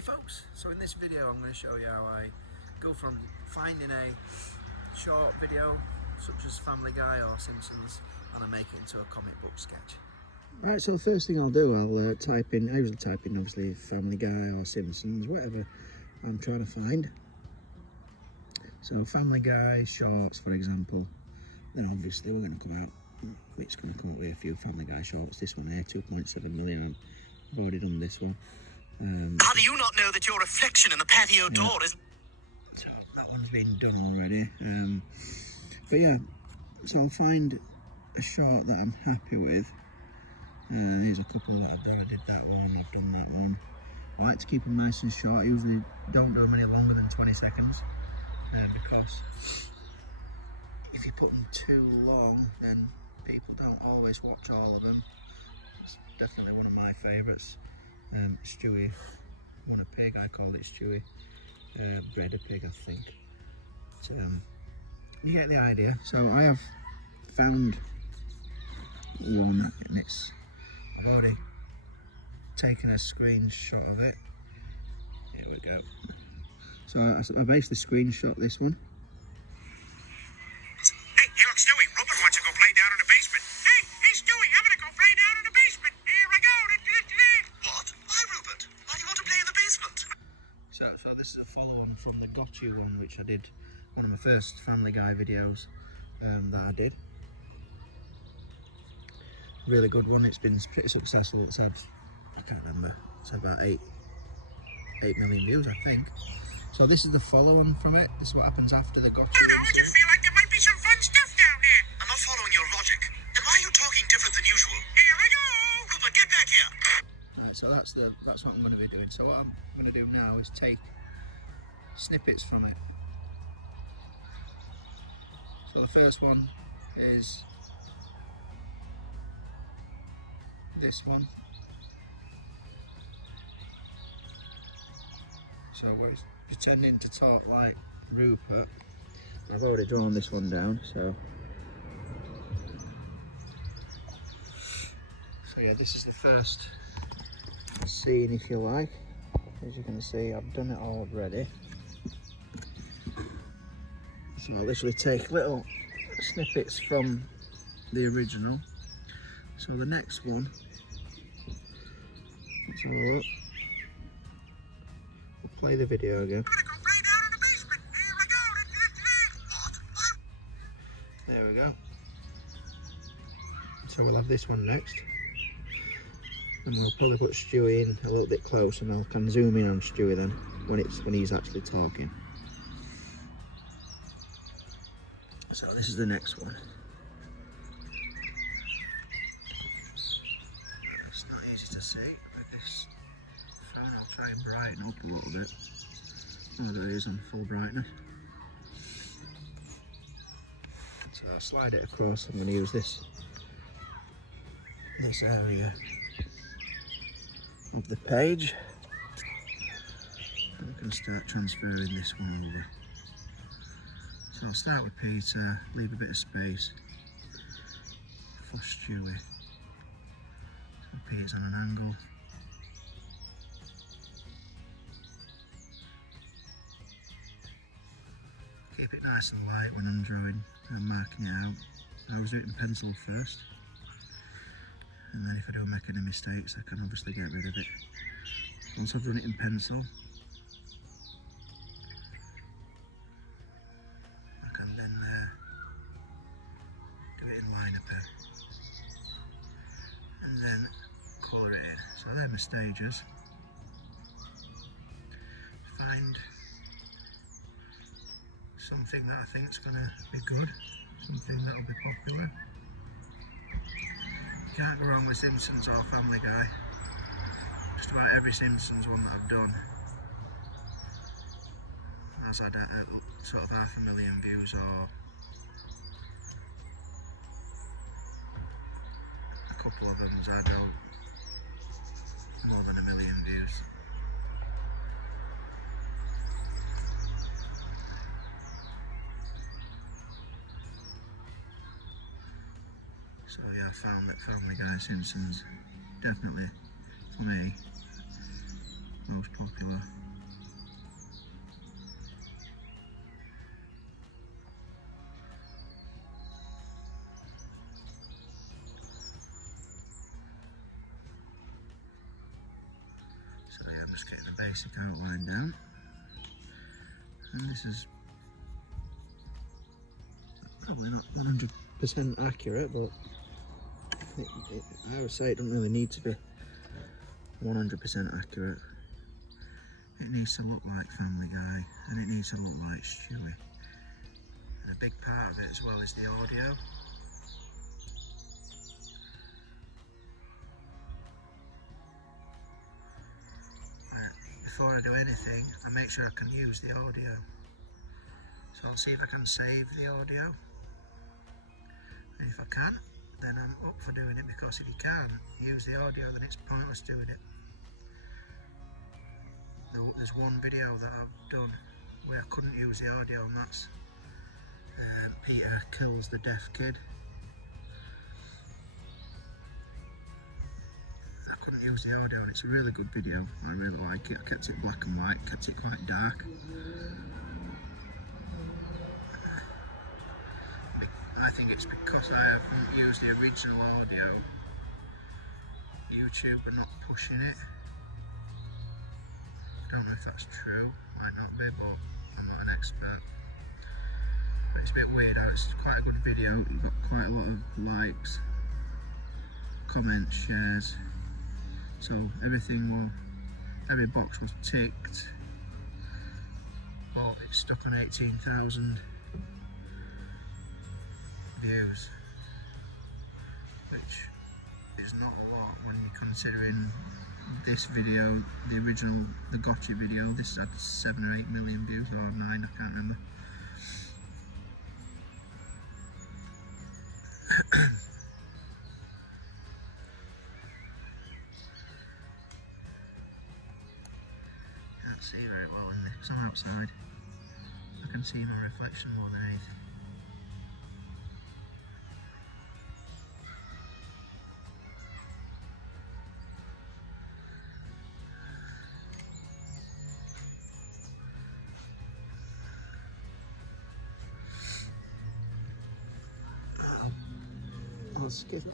Hey folks, so in this video I'm going to show you how I go from finding a short video such as Family Guy or Simpsons and I make it into a comic book sketch. Right, so the first thing I'll do, I usually type in obviously Family Guy or Simpsons, whatever I'm trying to find. So Family Guy shorts, for example, then obviously we're going to come out, it's going to come up with a few Family Guy shorts. This one here, 2.7 million, I've already done this one. How do you not know that your reflection in the patio door is... So that one's been done already. But yeah, so I'll find a short that I'm happy with. Here's a couple that I've done. I did that one, I've done that one. I like to keep them nice and short. I usually don't do them any longer than 20 seconds. Because if you put them too long, then people don't always watch all of them. It's definitely one of my favourites. Stewie, won a pig, I called it Stewie. Bred a pig, I think. But, you get the idea. So I have found one, and I've already taken a screenshot of it. Here we go. So I basically screenshot this one. Hey, look, Stewie, Rupert wants to go play down in the basement. Hey, Stewie, I'm gonna go play down in the basement. Here I go. What? Why, Rupert? Why do you want to play in the basement? So this is a follow-on from the Got You one, which I did, one of my first Family Guy videos that I did. Really good one. It's been pretty successful. It's had, I can't remember, it's about 8 million views, I think. So this is the follow-on from it. This is what happens after the Got You I incident. just feel like there might be some fun stuff down here. I'm not following your logic. And why are you talking different than usual? Here I go! Rupert, get back here! Right, so that's what I'm going to be doing. So what I'm going to do now is take snippets from it. So the first one is this one. So we're pretending to talk like Rupert. I've already drawn this one down, so yeah, this is the first scene, if you like. As you can see, I've done it already. So I'll literally take little snippets from the original. So the next one, let's have a look. We'll play the video again. I'm gonna go play down in the basement. Here I go. What? There we go. So we'll have this one next. And we'll probably put Stewie in a little bit closer, and I can zoom in on Stewie then when he's actually talking. So this is the next one. It's not easy to see with this phone. I'll try and brighten up a little bit. Oh, there it is on full brightness. So I'll slide it across. I'm going to use this area of the page. I'm going to start transferring this one over. So I'll start with Peter, leave a bit of space for Stewie. So Peter's on an angle. Keep it nice and light when I'm drawing and marking it out. I always do it in pencil first. And then if I do make any mistakes, I can obviously get rid of it. Once I've done it in pencil, I can then do it in liner pen. And then colour it in. So they're my stages. Find something that I think is going to be good, something that will be popular. Can't go wrong with Simpsons or Family Guy. Just about every Simpsons one that I've done has had sort of 500,000 views, or a couple of them's had more than 1 million views. So yeah, I found that Family Guy, Simpsons, definitely, for me, most popular. So yeah, I'm just getting the basic outline down. And this is probably not 100% accurate, but I would say it doesn't really need to be 100% accurate. It needs to look like Family Guy, and it needs to look like Stewie. And a big part of it as well is the audio. Before I do anything, I make sure I can use the audio. So I'll see if I can save the audio. And if I can, then I'm up for doing it, because if you can't use the audio, then it's pointless doing it. There's one video that I've done where I couldn't use the audio, and that's Peter kills the deaf kid. I couldn't use the audio, and it's a really good video. I really like it. I kept it black and white, kept it quite dark. I think it's because I haven't used the original audio. YouTube are not pushing it. I don't know if that's true, might not be, but I'm not an expert. But it's a bit weird how it's quite a good video. You've got quite a lot of likes, comments, shares. So every box was ticked, but it's stuck on 18,000 views, which is not a lot when you're considering this video, the original, the gotcha video, this had 7 or 8 million views, or 9, I can't remember. Can't see very well in this, because I'm outside. I can see my reflection more than anything.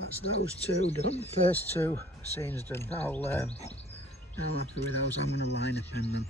That's those two done. First two scenes done. I'm happy with those. I'm going to liner pen them.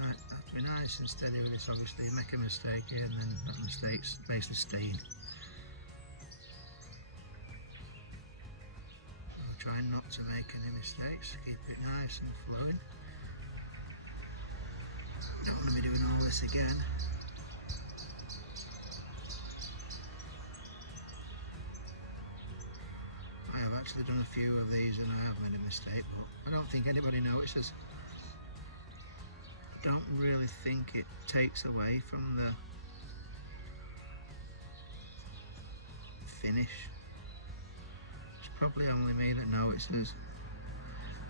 That'd be nice instead of this. Obviously, you make a mistake here, and then that mistake's basically staying. I'm trying not to make any mistakes. Keep it nice and flowing. Don't want to be doing all this again. I have actually done a few of these and I have made a mistake, but I don't think anybody notices. I don't really think it takes away from the finish. It's probably only me that notices.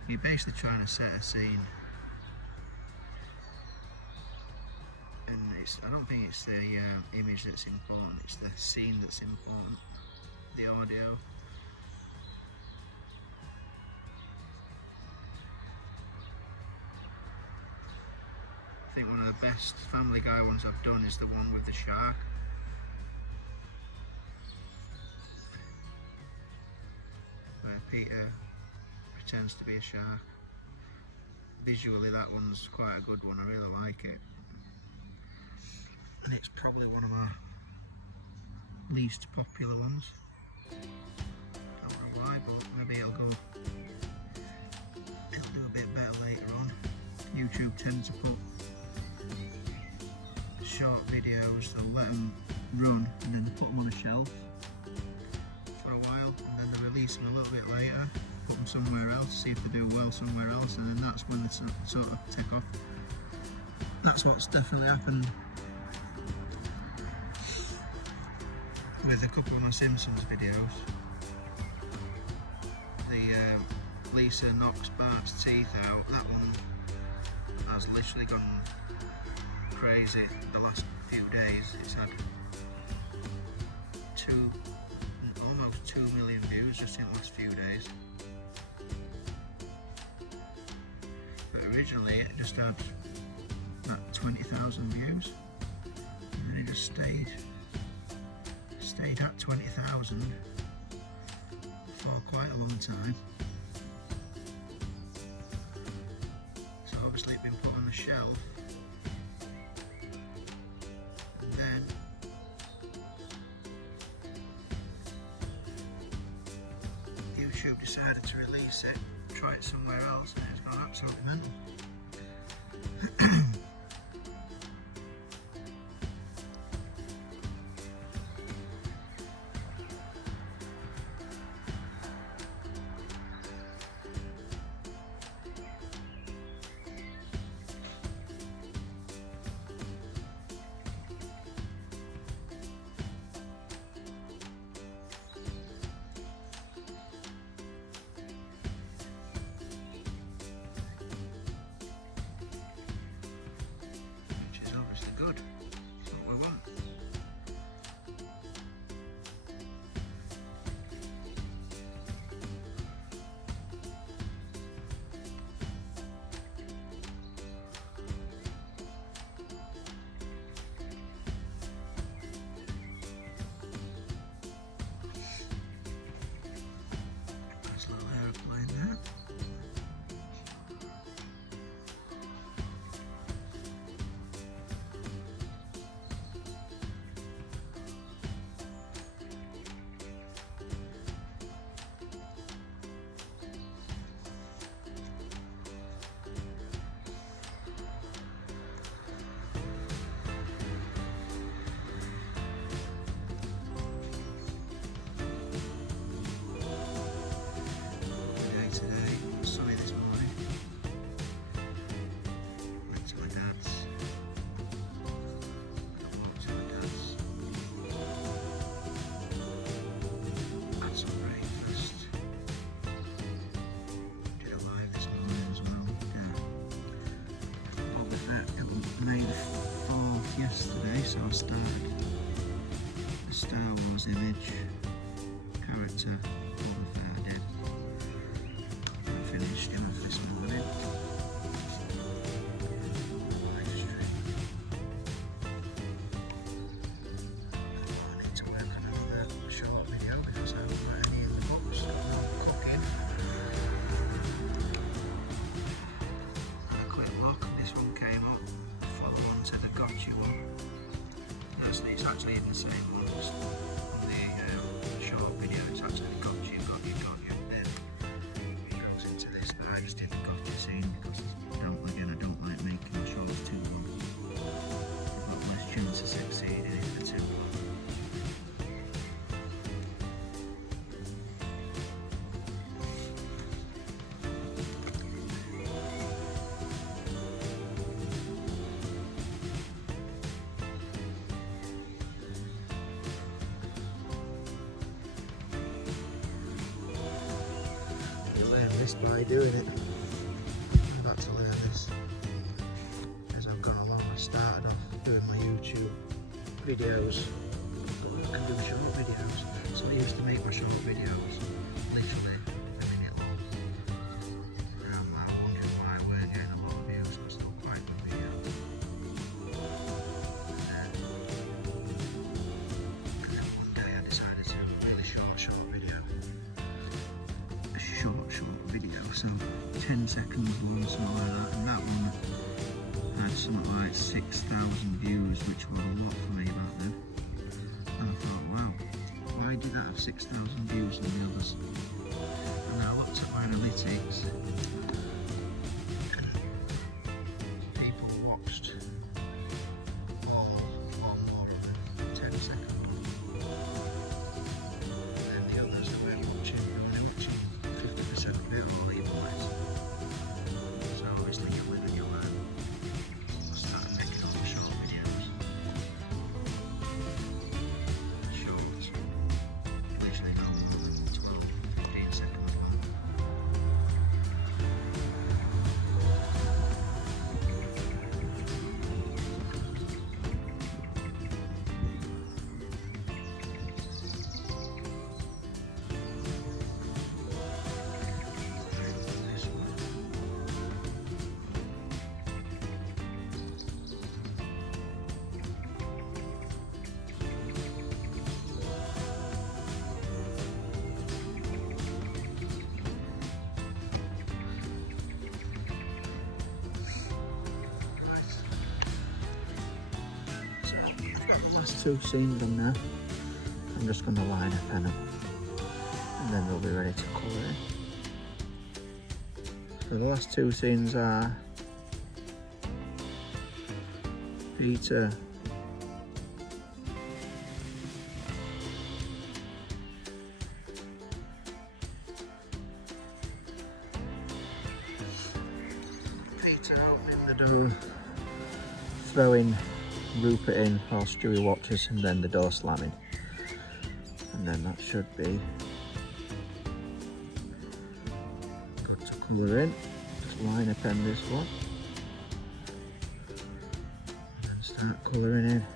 You're basically trying to set a scene. I don't think it's the image that's important, it's the scene that's important, the audio. I think one of the best Family Guy ones I've done is the one with the shark. Where Peter pretends to be a shark. Visually that one's quite a good one, I really like it. And it's probably one of my least popular ones. Don't know why, but maybe it'll do a bit better later on. YouTube tends to put short videos, they'll let them run and then put them on a shelf for a while, and then they release them a little bit later, put them somewhere else, see if they do well somewhere else, and then that's when they sort of take off. That's what's definitely happened with a couple of my Simpsons videos. The Lisa knocks Bart's teeth out, that one has literally gone crazy the last few days. It's had almost 2 million was just in the last few days. But originally it just had about 20,000 views, and then it just stayed at 20,000 for quite a long time. So obviously it's been put on the shelf, and then YouTube decided to release it, try it somewhere else, and it's gone absolutely mental. Good. That's what we want. Nice little aeroplane there. May the 4th yesterday, so I started the Star Wars image character Boba Fett I did. I finished him off this morning. I need to work on another short video because I haven't got any in the books. No cooking. And a quick look, this one came up. Follow on to the gotcha one. It's actually in the same one as on the short video. It's actually the gotcha. And then it goes into this. But I just did the gotcha scene because I don't like making the shorts too long. I've got less chance of succeeding if they're too long. By doing it. I'm about to learn this as I've gone along. I started off doing my YouTube videos, but I can do short videos. So I used to make my short videos literally a minute long. I'm wondering why I weren't getting a lot of views. I'm still quite good videos. And then one day I decided to do a really short video. A short video, so 10 seconds long, something like that, and that one had something like 6,000 views, which was a lot for me back then. And I thought, wow, why did that have 6,000 views and the others? And I looked at my analytics. People watched a lot more of them, 10 seconds. And the others that weren't watching, they were watching 50% of it or even less. So obviously you live and you learn. I started making all the short videos. Shorts. Usually no more than 12, 15 seconds long. 2 scenes done now. I'm just going to line a pen up and then they'll be ready to colour in. So the last 2 scenes are Peter opening the door, throwing Rupert in while Stewie watches, and then the door slamming. And then that should be good to colour in. Just line a pen this one. And then start colouring in.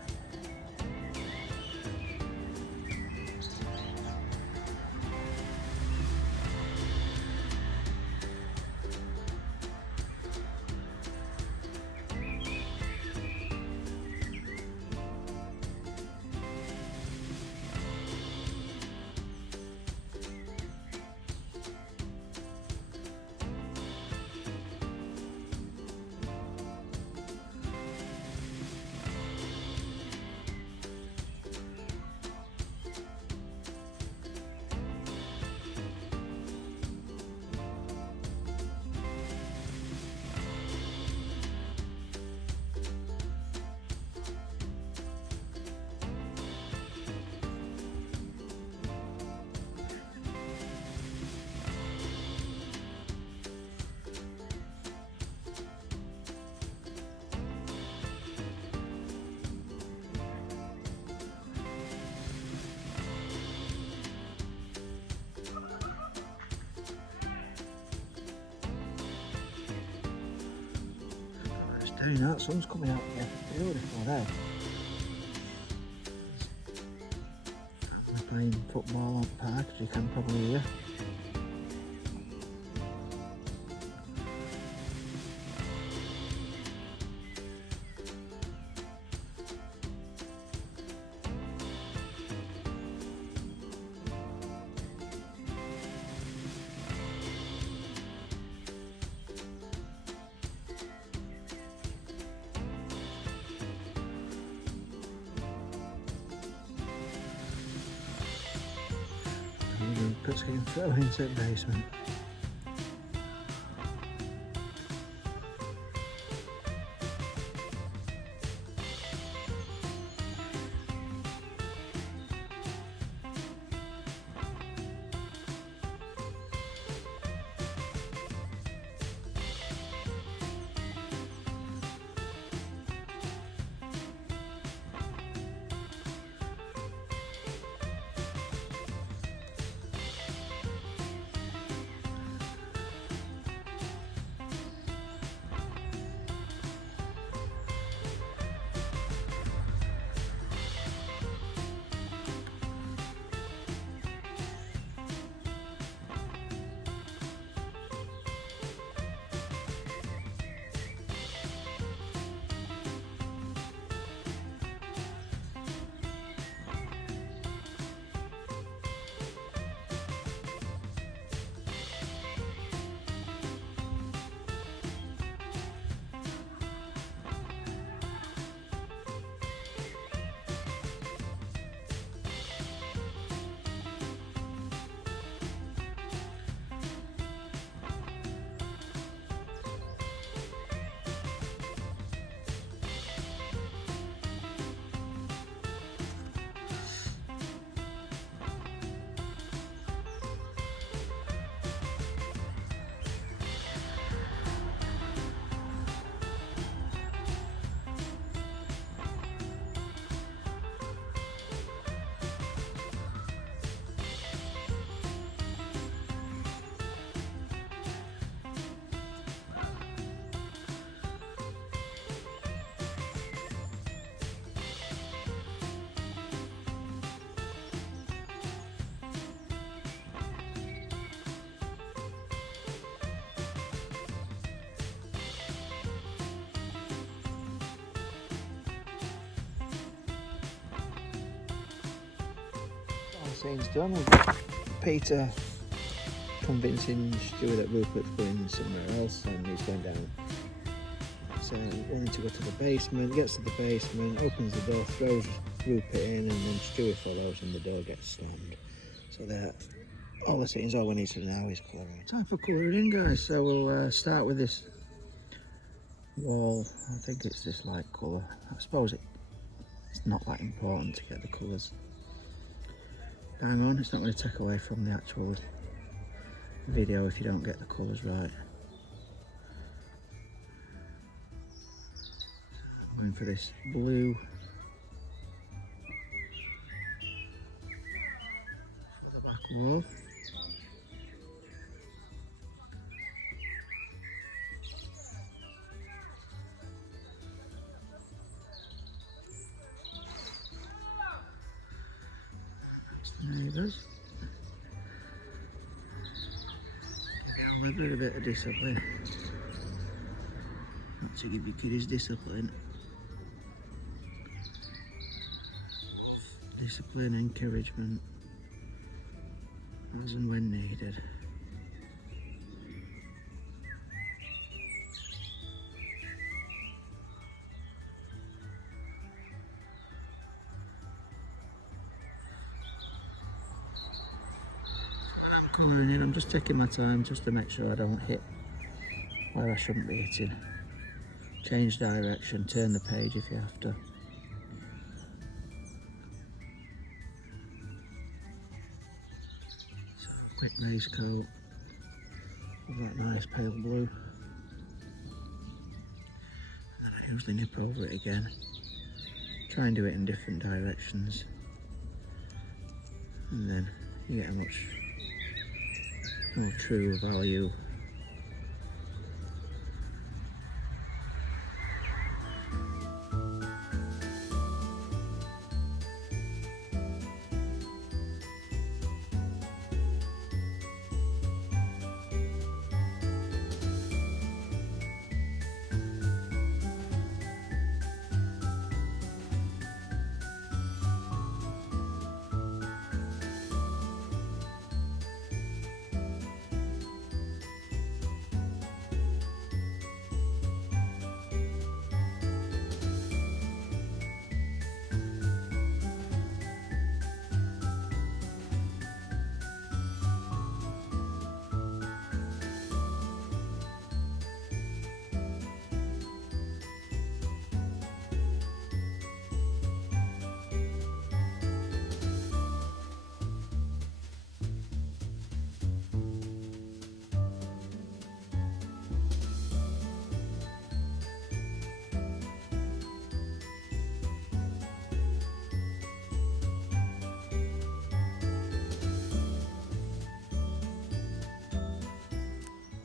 Doing that, sun's coming out again. Beautiful there. They're playing football on the park, as you can probably hear. Rupert's getting thrown into the basement. Scene's done. We've got Peter convincing Stuart that Rupert's going somewhere else and he's going down. So wanting to go to the basement, gets to the basement, opens the door, throws group it in, and then Stewie follows and the door gets slammed. So there, all the settings, all we need to do now is colouring. Time for colouring in, guys. So we'll start with this wall. I think it's this light colour. I suppose it's not that important to get the colours bang on. It's not going to take away from the actual video if you don't get the colours right. Going for this blue for the back wall. Neighbours. Give it a little bit of discipline. Not to give your kiddies discipline. Discipline, encouragement, as and when needed. When I'm colouring in, I'm just taking my time just to make sure I don't hit where I shouldn't be hitting. Change direction, turn the page if you have to. Quick base coat of that nice pale blue, and then I usually nip over it again. Try and do it in different directions, and then you get a much more true value.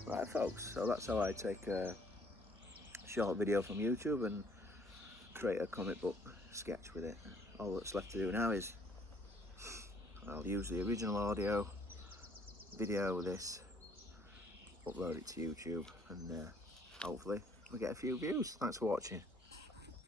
Right folks, so that's how I take a short video from YouTube and create a comic book sketch with it. All that's left to do now is I'll use the original audio, video with this, upload it to YouTube, and hopefully we get a few views. Thanks for watching.